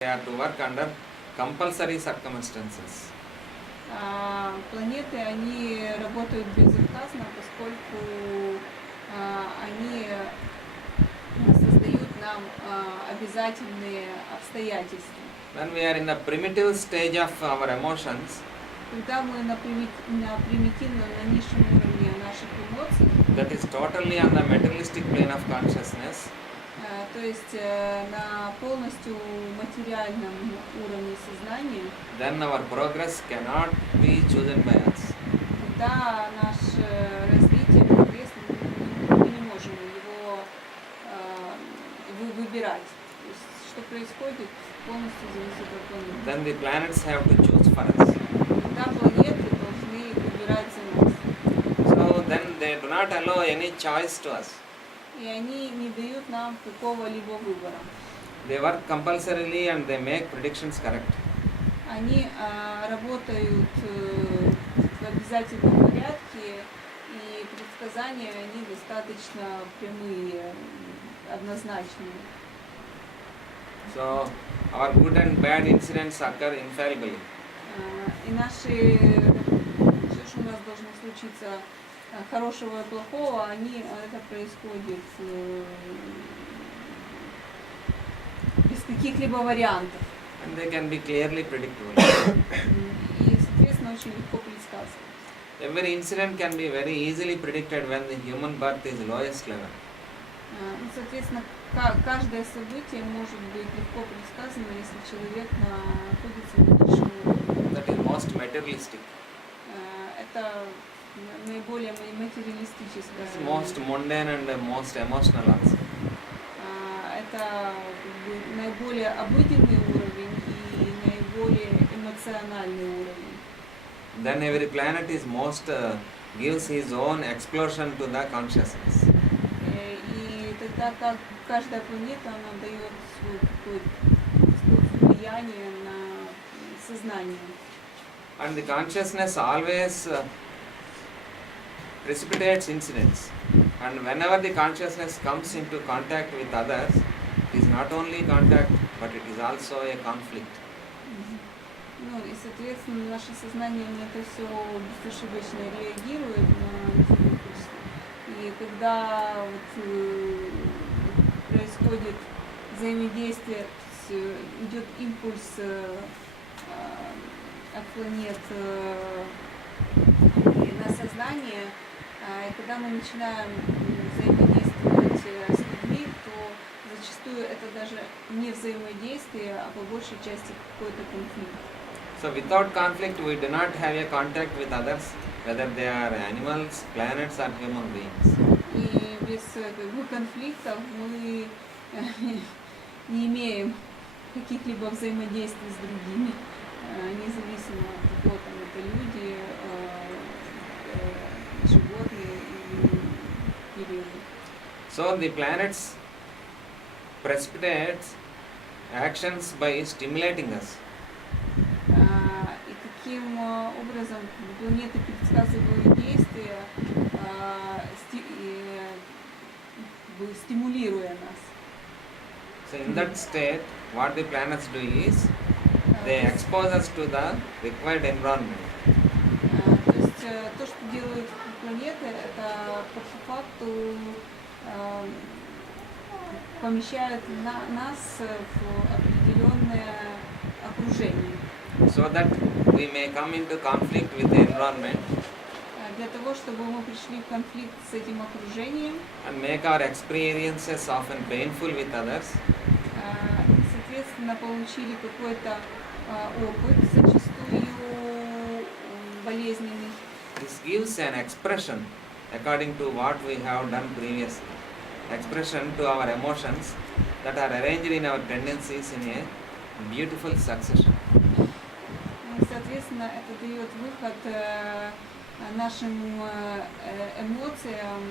They are to work under compulsory circumstances. Планеты, они работают безотказно, поскольку они создают нам обязательные обстоятельства. When we are in the primitive stage of our emotions, Когда мы на примитивном, на низшем уровне наших эмоций, that is totally on the materialistic plane of consciousness, то есть на полностью материальном уровне сознания, then our progress cannot be chosen by us. тогда наше развитие, прогресс, мы не можем его выбирать. То есть, что происходит, полностью зависит от планеты. Then the planets have to choose for us. Тогда планеты должны выбирать за нас. So then they do not allow any choice to us. И они не дают нам какого-либо выбора. They work compulsorily and they make predictions correct. Они работают в обязательном порядке, и предсказания они достаточно прямые, однозначные. So our good and bad incidents occur infallibly. И все, что у нас должно случиться хорошего и плохого, это происходит без каких-либо вариантов. And they can be clearly predictable. И, соответственно, очень легко предсказывать. Every incident can be very easily predicted when the human birth is lowest level. Соответственно, каждое событие может быть легко предсказано, если человек находится на низшем уровне. That is most materialistic. Это наиболее материалистическое. It's most mundane and most emotional also. Это наиболее обыденный уровень и наиболее эмоциональный уровень. Then every planet is most gives his own explosion to the consciousness. И тогда каждая планета, она дает свое влияние на сознание. And the consciousness always precipitates incidents. And whenever the consciousness comes into contact with others, it is not only contact, but it is also a conflict. Ну и, соответственно, наше сознание на это все безошибочно реагирует на эти импульсы. И когда происходит взаимодействие, идет импульс от планет на сознание, и когда мы начинаем взаимодействовать с людьми, то зачастую это даже не взаимодействие, а по большей части какой-то конфликт. So without conflict, we do not have a contact with others, whether they are animals, planets or human beings. И без конфликтов мы не имеем каких-либо взаимодействий с другими, независимо от того, там это люди, животные или... So the planets precipitate actions by stimulating us. И таким образом планеты предсказывают действия, стимулируя нас. So in that state, what the planets do is, they expose us to the required environment. То есть то, что делают планеты, это по факту помещают нас в определенное окружение. So that we may come into conflict with the environment Для того, чтобы мы пришли в конфликт с этим окружением, and make our experiences often painful with others, соответственно, получили какой-то опыт, зачастую болезненный. this gives an expression according to what we have done previously. Expression to our emotions that are arranged in our tendencies in a beautiful succession. Соответственно, это дает выход нашим эмоциям,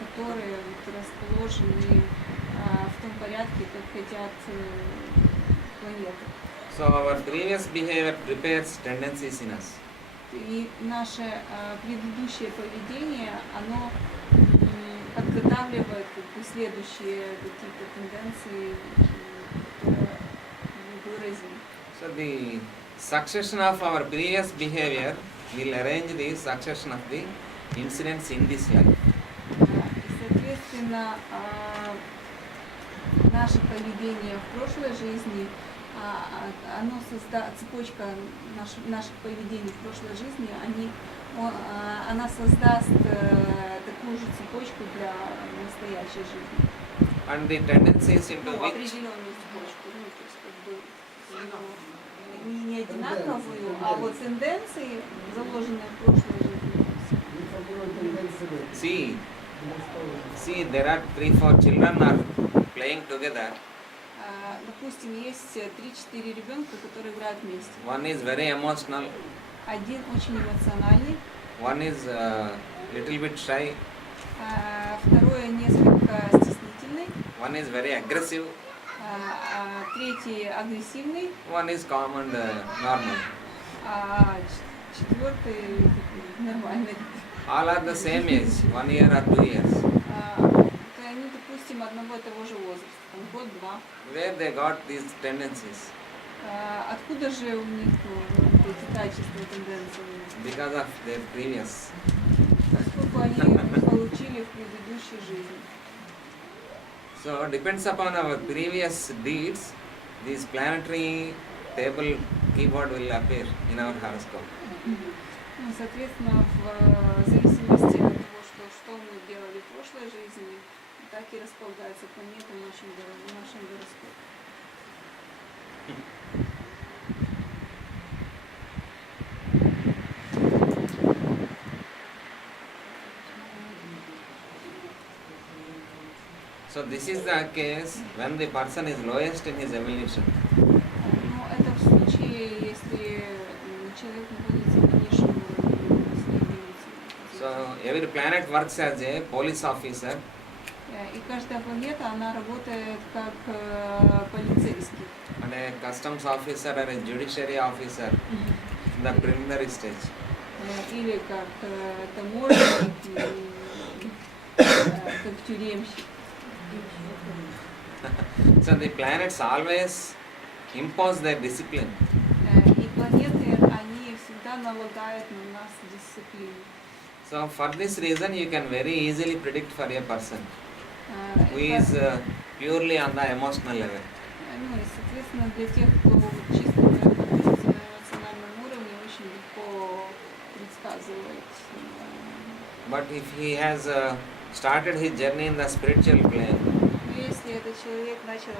которые расположены в том порядке, как хотят планеты. So our previous behavior prepares tendencies in us. И наше предыдущее поведение, оно подготавливает следующие какие-то тенденции, которые выразим. So the succession of our previous behavior will arrange the succession of the incidents in this life. И, соответственно, наше поведение в прошлой жизни, цепочка наших поведений в прошлой жизни, она создаст такую же цепочку для настоящей жизни. And the tendencies into which Определенную цепочку, то есть как бы не одинаковую, а вот тенденции, заложенные в прошлой жизни. see there are 3-4 children are playing together. Допустим, есть 3-4 ребенка, которые играют вместе. One is very emotional, Один очень эмоциональный, one is little bit shy, второй несколько стеснительный, one is very aggressive, третий агрессивный, one is calm and normal. Четвертый нормальный. All are the same age, 1 year or 2 years. То они, допустим, одного и того же возраста, там год-два. Where they got these tendencies? Откуда же у них эти качества, тенденции? Because of their previous. Поскольку они получили в предыдущей жизни. So depends upon our previous deeds, this planetary table keyboard will appear in our horoscope. Ну, соответственно, в зависимости от того, что мы делали в прошлой жизни, так и располагаются планеты в нашем гороскопе. So this is the case when the person is lowest in his evolution. Но это в случае, если человек находится в низшем уровне своей эволюции. So every planet works as a police officer. И каждая планета, она работает как полицейский. And a customs officer or a judiciary officer in the preliminary stage. Или как таможенник, как тюремщик. So the planets always impose their discipline. И планеты, они всегда налагают на нас дисциплину. So for this reason you can very easily predict for a person who Это, is purely on the emotional level. ну и, соответственно, для тех, кто чисто находится на эмоциональном уровне, очень легко предсказывать. But if he has started his journey in the spiritual plane, Но если этот человек начал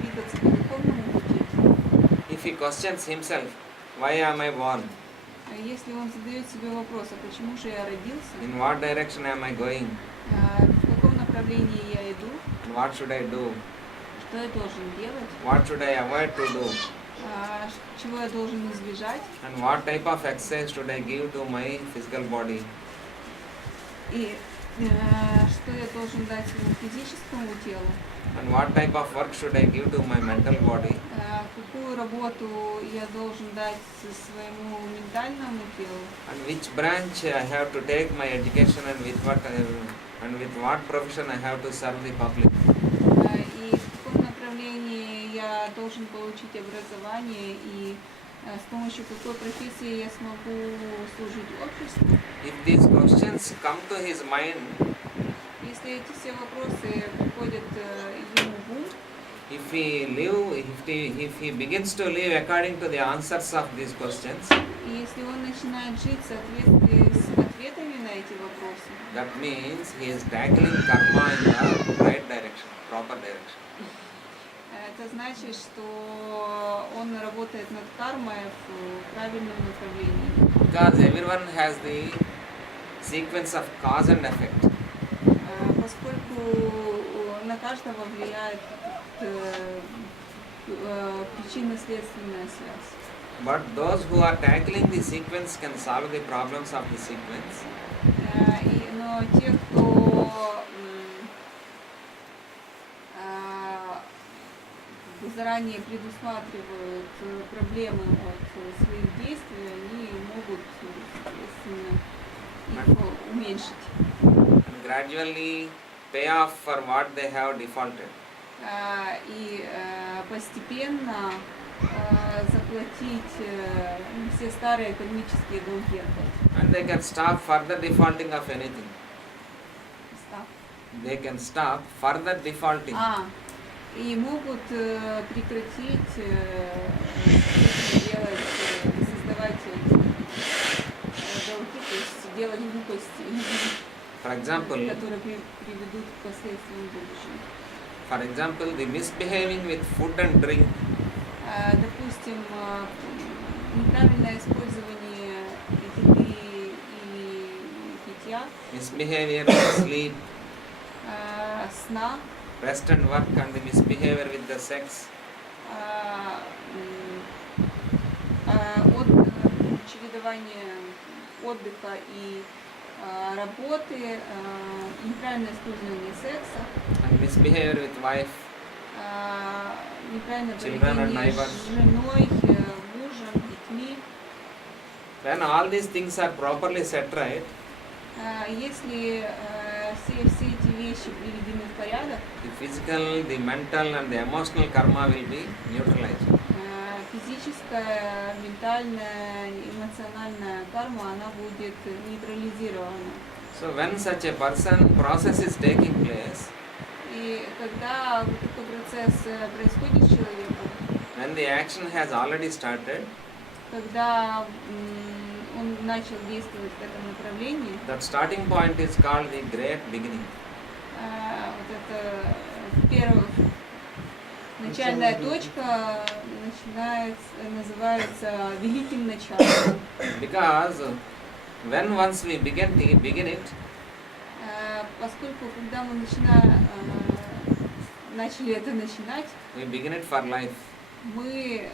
двигаться по духовному пути, if he questions himself, why am I born? если он задает себе вопрос, а почему же я родился, In what direction am I going? в каком направлении я иду, And what should I do? что я должен делать, What should I avoid to do? чего я должен избежать, And what type of exercise should I give to my physical body? и что я должен дать своему физическому телу, And what type of work should I give to my mental body? какую работу я должен дать своему ментальному телу, And which branch I have to take my education and with what profession I have to serve the public? и в каком направлении я должен получить образование и с помощью какой профессии я смогу служить обществу. If these questions come to his mind, Если эти все вопросы приходят ему в ум, if he begins to live according to the answers of these questions, и если он начинает жить в соответствии с ответами на эти вопросы, that means he is tackling karma in the right direction, proper direction. это значит, что он работает над кармой в правильном направлении. Because everyone has the sequence of cause and effect. Поскольку на каждого влияет причинно-следственная связь. But those who are tackling the sequence can solve the problems of the sequence. Но те, кто заранее предусматривают проблемы от своих действий, они могут, соответственно, их уменьшить. And gradually pay off for what they have defaulted. и постепенно заплатить все старые экономические долги опять. And they can stop further defaulting of anything. Став. They can stop further defaulting. И могут прекратить делать, создавать долги, то есть делать глупости, For example, которые приведут к последствиям в будущем. For example, the misbehaving with food and drink, Допустим, неправильное использование еды и питья, misbehavior with sleep, сна, rest and work, and the misbehavior with the sex, чередование отдыха и работы, неправильное использование секса, and misbehavior with wife, неправильное Children and поведение neighbors. с женой, мужем, детьми. when all these things are properly set right, Если все эти вещи приведены в порядок, the physical, the mental, and the emotional karma will be neutralized. физическая, ментальная, эмоциональная карма, она будет нейтрализирована. So when such a person process is taking place, И когда вот такой процесс происходит с человеком, when the action has already started, когда он начал действовать в этом направлении, that starting point is called the great beginning. вот это первая начальная точка называется великим началом. Because when once we begin it, Поскольку когда мы начали это начинать, we begin it for life. мы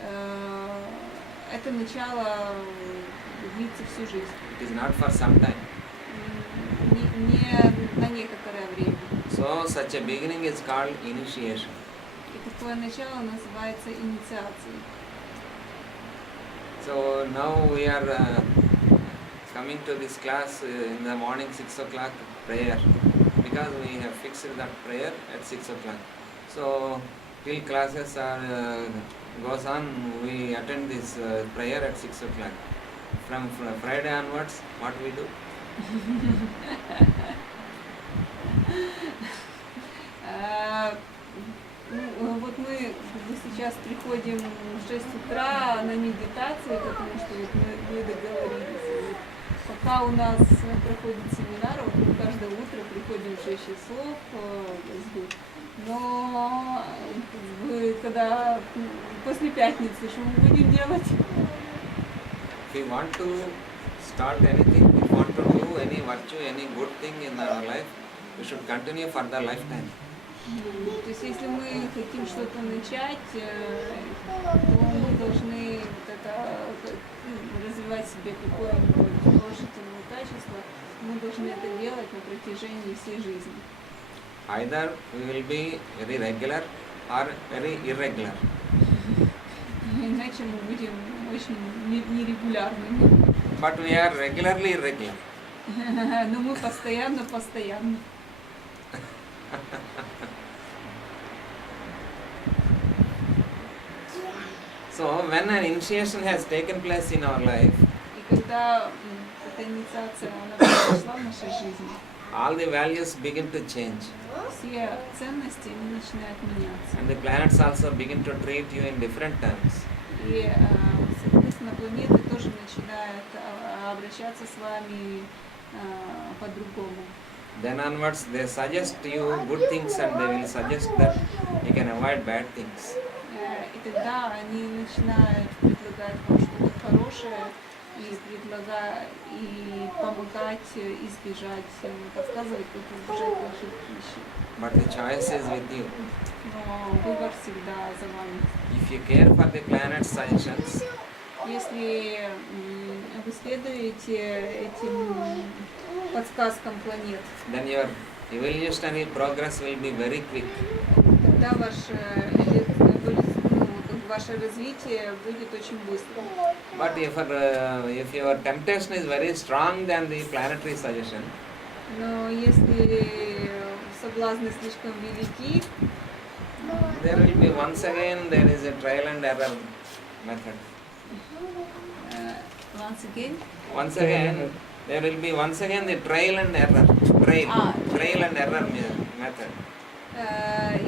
это начало длится всю жизнь, It is not for some time. не на некоторое время. So such a beginning is called initiation. И такое начало называется инициацией. So now we are coming to this class in the morning 6 o'clock prayer, because we have fixed that prayer at 6 o'clock. So till classes are goes on, we attend this prayer at 6 o'clock. From Friday onwards, what we do? Вот мы сейчас приходим в 6 утра на медитацию, потому что вот мы договорились. Вот пока у нас проходит семинар, вот мы каждое утро приходим в 6 часов, но когда после пятницы, что мы будем делать? If we want to start anything, if we want to do any virtue, any good thing in our life, we should continue for the lifetime. То есть если мы хотим что-то начать, то мы должны вот это, развивать в себе какое-нибудь положительное качество, мы должны это делать на протяжении всей жизни. Either we will be very regular or very irregular. Иначе мы будем очень нерегулярными. But we are regularly irregular. Но мы постоянно. So when an initiation has taken place in our life, И когда эта инициация она произошла в нашей жизни, all the values begin to change, все ценности они начинают меняться. and the planets also begin to treat you in different terms. И, соответственно, планеты тоже начинают обращаться с вами по-другому. Then onwards, they suggest you good things, and they will suggest that you can avoid bad things. И тогда они начинают предлагать вам что-то хорошее и помогать избежать, подсказывать, как избежать плохих вещей. But the choice is with you. Но выбор всегда за вами. If you care for the planet's suggestions, Если вы следуете этим подсказкам планет, then your evolutionary progress will be very quick. тогда ваше развитие будет очень быстро. But if your temptation is very strong than the planetary suggestion, Но если соблазны слишком велики, There will be once again there is a trial and error method. Once again. Once again there will be once again the trial and error. Trial and error method.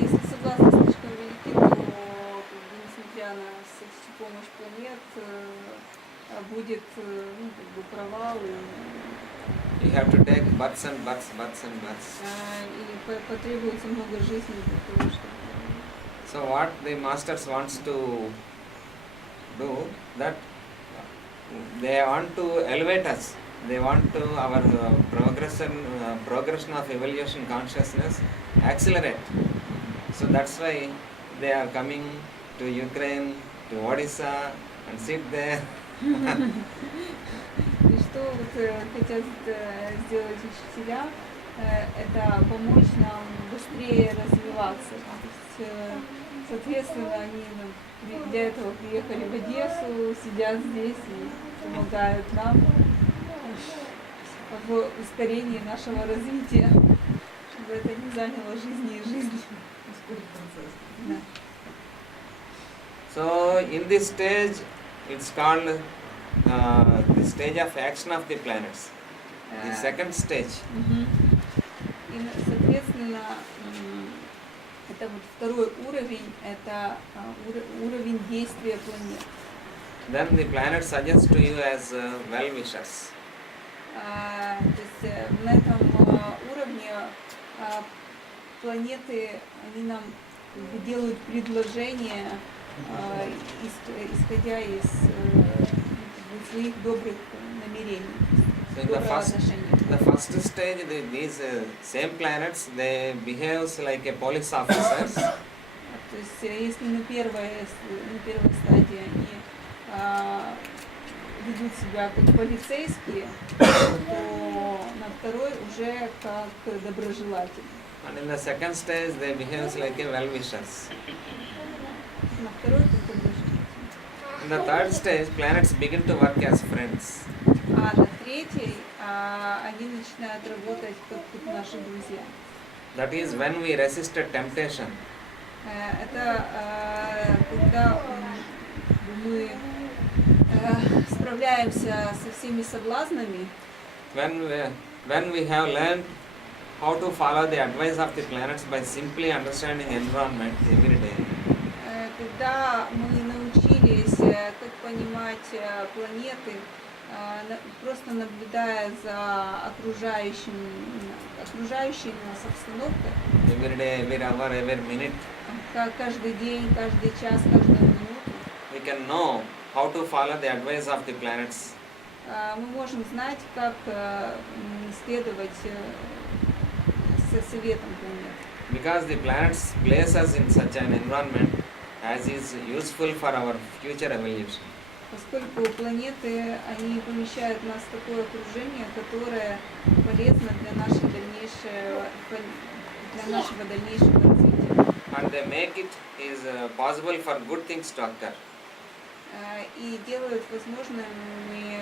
Если согласны слишком велики, то как бы, несмотря на всяческую помощь планет, будет провал You have to take butts and butts. и потребуется много жизни для того, чтобы... So what the masters wants to do, that they want to elevate us. They want to our progression of evolution consciousness accelerate. So that's why they are coming to Ukraine, to Odisha and sit there. И что хотят сделать учителя, это помочь нам быстрее развиваться. То есть, соответственно, они для этого приехали в Одессу, сидят здесь и помогают нам в ускорении нашего развития, чтобы это не заняло жизни и жизни. Да. So in this stage, it's called the stage of action of the planets. The second stage. И, соответственно, это вот второй уровень, это уровень действия планет. Then the planets suggest to you as well-wishers. То есть на этом уровне планеты, они нам делают предложения, исходя из своих добрых намерений, So in доброго отношения. the first stage, these same planets, they behave like a police officers. То есть если на первой стадии они ведут себя как полицейские, то на второй уже как доброжелатели. And in the second stage, they behave like a well-wishers. На второй как доброжелатели. In the third stage, planets begin to work as friends. А на третьей они начинают работать как наши друзья. That is when we resisted temptation. Это когда мы справляемся со всеми соблазнами, When we have learned how to follow the advice of the planets by simply understanding environment every day. когда мы научились, как понимать планеты, просто наблюдая за окружающей нас обстановкой, Every day, every hour, every minute, каждый день, каждый час, каждую минуту, we can know how to follow the advice of the planets. мы можем знать, как следовать советам планет. Because the planets place us in such an environment as is useful for our future evolution. Поскольку планеты, они помещают нас в такое окружение, которое полезно для нашего дальнейшего развития. And they make it is possible for good things to occur. И делают возможными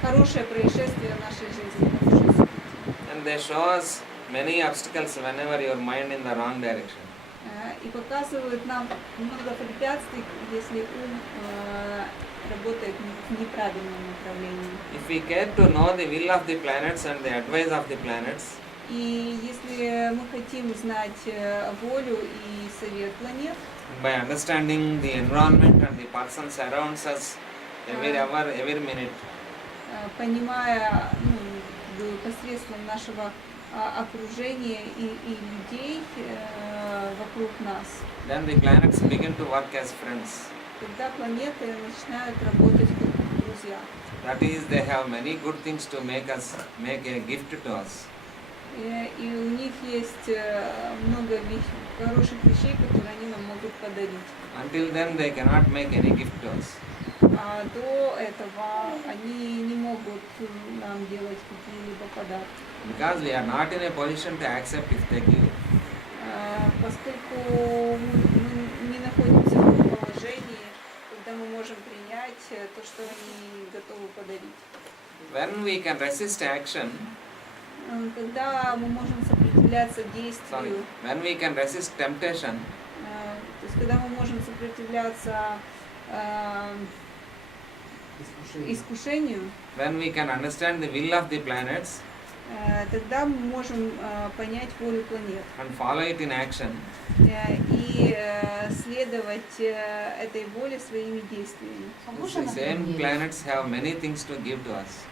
хорошее происшествие в нашей жизни. And they show us many obstacles whenever your mind in the wrong direction. И показывают нам много препятствий, если ум работает в неправильном направлении. If we care to know the will of the planets and the advice of the planets, И если мы хотим знать волю и совет планет, by understanding the environment and the person surrounds us every hour, every minute, понимая посредством нашего окружения и людей вокруг нас, then the planets begin to work as friends. тогда планеты начинают работать как друзья. That is, they have many good things to make a gift to us. И у них есть много хороших вещей, которые они нам могут подарить. Until then, they cannot make any gift to us. А до этого они не могут нам делать какие-либо подарки. Because we are not in a position to accept if they give. Поскольку мы не находимся в том положении, когда мы можем принять то, что они готовы подарить. When we can resist action, Когда мы можем сопротивляться Sorry. действию, When we can resist temptation, то есть когда мы можем сопротивляться искушению, when we can understand the will of the planets тогда мы можем понять волю планет and follow it in action, и следовать этой воле своими действиями. the same planets have many things to give to us.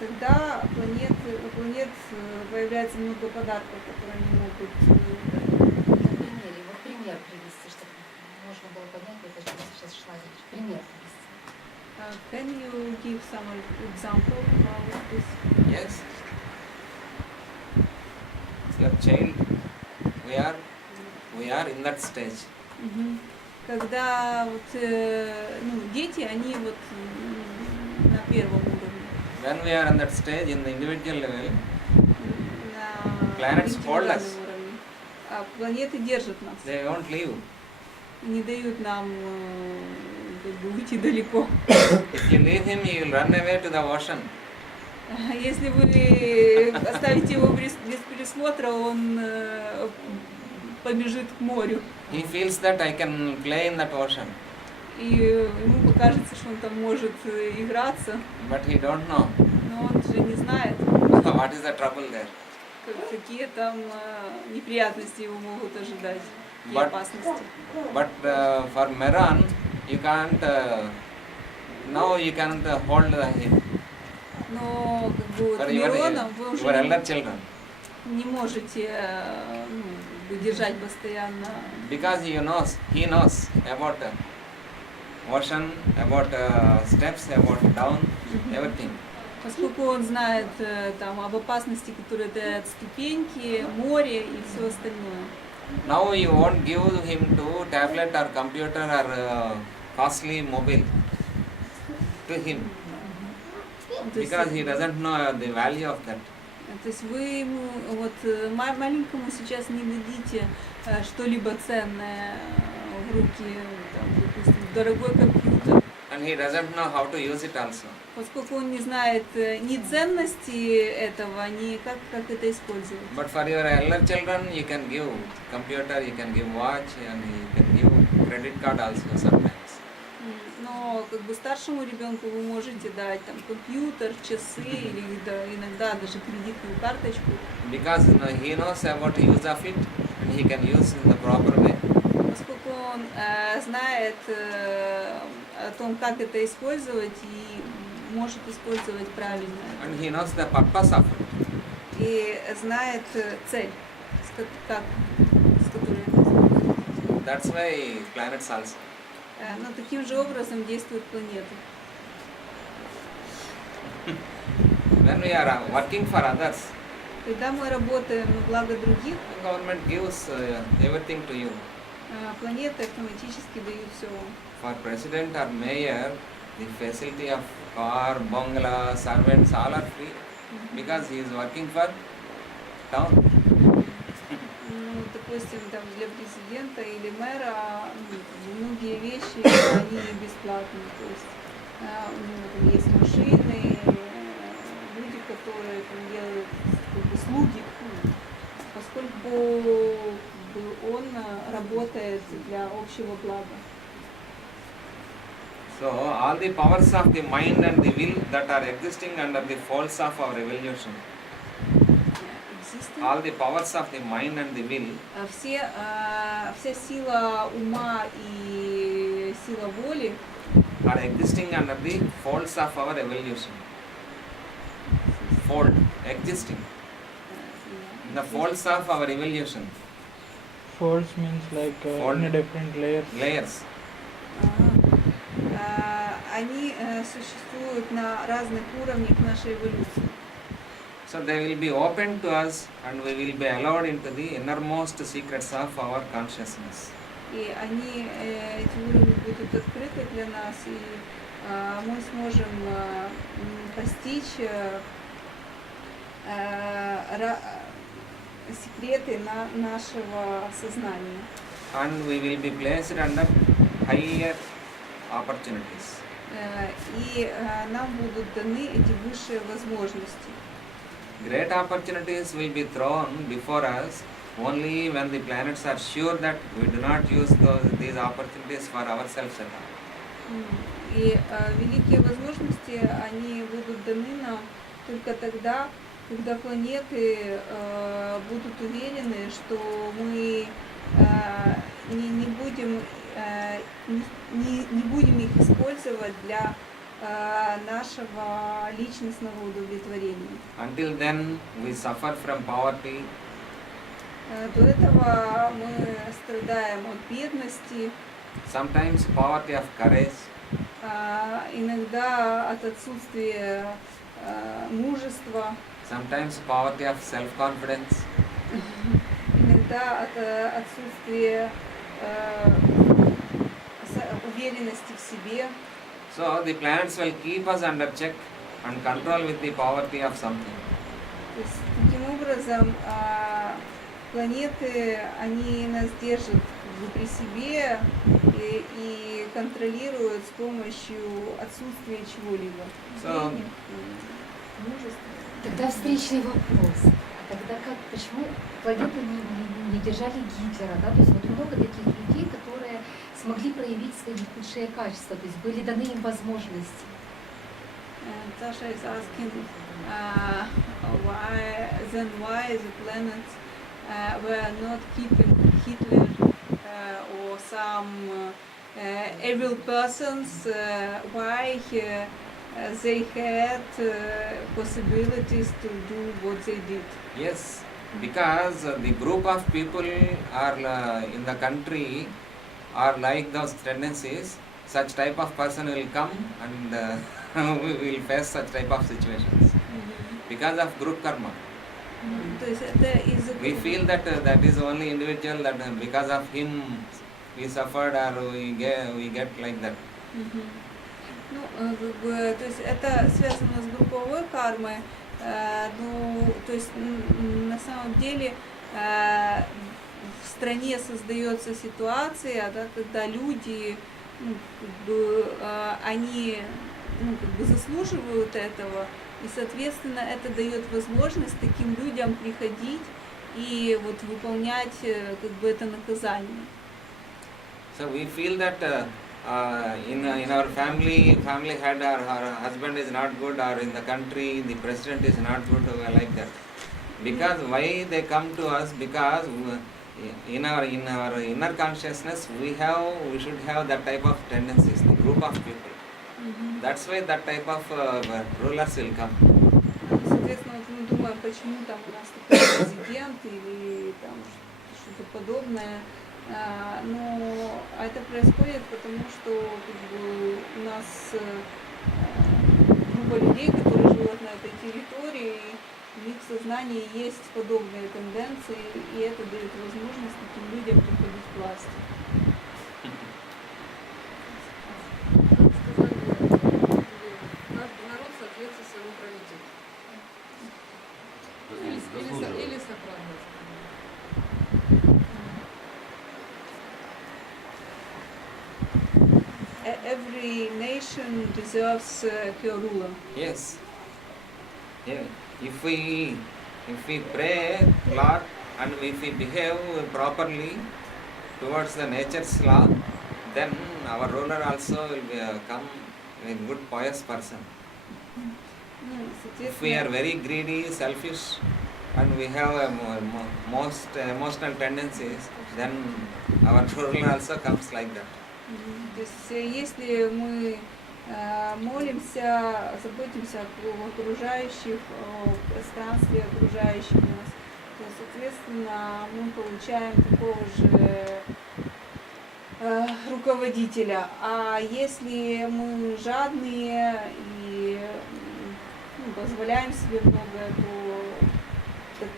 Тогда у планет появляется много подарков, которые они могут дать. На примере, вот пример привести, чтобы можно было понять, это что сейчас шла речь. Пример привести. Can you give some example about this? Yes. Your child, we are in that stage. Когда вот, дети, они вот на первом уровне. When we are on that stage in the individual level, На Planets hold us. индивидуальном уровне. А планеты держат нас, they won't leave. не дают нам как бы уйти далеко. If you leave him, he will run away to the ocean. Если вы оставите его без присмотра, он побежит к морю. He feels that I can play in that ocean, И ему покажется, что он там может играться, but he don't know но он же не знает, what is the trouble there. какие там неприятности его могут ожидать, и But- опасности. But for Meron, you can't. Now you can't hold him. Но как бы вот For your, Мироном вы уже your elder children, не можете как бы держать постоянно, because he knows about ocean, about steps, about down, everything. поскольку он знает там об опасности, которые дают ступеньки, море и все остальное. Now you won't give him to tablet or computer or costly mobile to him, То есть, because he doesn't know the value of that. то есть вы ему, вот маленькому сейчас не дадите что-либо ценное в руки, там, допустим, дорогой компьютер, And he doesn't know how to use it also. поскольку он не знает ни ценности этого, ни как это использовать. But for your elder children, you can give computer, you can give watch, and you can give credit card also sometimes. Но как бы старшему ребенку вы можете дать там компьютер, часы или иногда даже кредитную карточку, Because he knows about use of it, and he can use in the proper way. поскольку он знает о том, как это использовать и может использовать правильно. And he knows the purpose of it. И знает цель, с которой это используется. That's why planets also. Но таким же образом действуют планеты. When we are working for others, Когда мы работаем на благо других, the government gives everything to you. Планеты автоматически дают все вам. For president or mayor, the facility of car, bungalow, servants, all are free because he is working for town. Ну, допустим, там для президента или мэра многие вещи они бесплатные. То есть у него там есть машины, люди, которые там делают как бы, слуги, поскольку как бы, он работает для общего блага. So all the powers of the mind and the will that are existing under the folds of our evolution, Existing. all the powers of the mind and the will Вся сила ума и сила воли are existing under the folds of our evolution. Fold, existing. In the folds of our evolution, Folds means like Fold. in a different layers. layers. Они существуют на разных уровнях нашей эволюции. So they will be open to us and we will be allowed into the innermost secrets of our consciousness. И они, эти уровни будут открыты для нас, и мы сможем постичь секреты нашего сознания. And we will be placed under higher opportunities. И нам будут даны эти высшие возможности. Great opportunities will be thrown before us only when the planets are sure that we do not use these opportunities for ourselves at all. И великие возможности, они будут даны нам только тогда, когда планеты будут уверены, что мы не будем их использовать для нашего личностного удовлетворения. Until then, we suffer from poverty, До этого мы страдаем от бедности, sometimes poverty of courage, иногда от отсутствия мужества, sometimes poverty of self-confidence, иногда от отсутствия уверенности в себе. So the planets will keep us under check and control with the poverty of something. То есть, таким образом, планеты, они нас держат при себе и контролируют с помощью отсутствия чего-либо. So- Денег, мужества. Тогда встречный вопрос. А тогда как, почему планеты не держали Гитлера, да? То есть вот много таких людей, которые смогли проявить свои худшие качества, то есть были даны им возможности. Sasha is asking why the planets were not keeping Hitler or some evil persons, why they had possibilities to do what they did. Yes, because the group of people are in the country are like those tendencies, such type of person will come and we will face such type of situations because of group karma. То есть это из-за We feel that that is only individual, that because of him we suffered or we get like that. Мгм. Ну, как бы, то есть это связано с групповой кармой. Ну, то есть на самом деле в стране создается ситуация, да, когда люди, ну, как бы, они, ну, как бы заслуживают этого, и, соответственно, это дает возможность таким людям приходить и вот выполнять как бы это наказание. So we feel that in our family head, our husband is not good, or in the country the president is not good, like that. Because why they come to us? Because in our inner consciousness we should have that type of tendencies, the group of people. That's why that type of rulers will come. Соответственно, вот мы думаем, почему там у нас такой президент или там что-то подобное. Но это происходит потому, что как бы, у нас группа людей, которые живут на этой территории, в их сознании есть подобные тенденции, и это дает возможность таким людям приходить к власти. Каждый народ соответствует своему правителю. Или сохраняется. Every nation deserves her ruler. Yes. Yeah. If we pray Lord and if we behave properly towards the nature's law, then our ruler also will come a good pious person. Ну, If we are соответственно, very greedy, selfish, and we have most emotional tendencies, then our ruler also comes like that. То есть, если мы молимся, заботимся о окружающих, о пространстве окружающем нас, то, соответственно, мы получаем такого же руководителя. А если мы жадные и позволяем себе многое,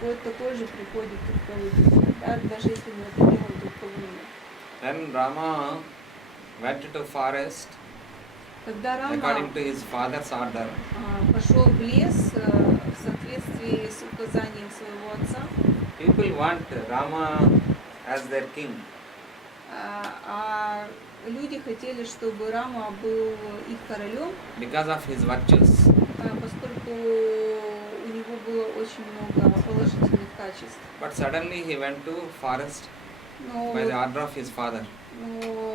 то такой же приходит руководитель, да, даже если мы это делаем только в уме. Then Rama went to forest Когда Рама according to his father's order. пошел в лес в соответствии с указанием своего отца, People want Rama as their king. а люди хотели, чтобы Рама был их королем, Because of his virtues. поскольку у него было очень много положительных качеств. But suddenly he went to forest Но, by the order of his father. но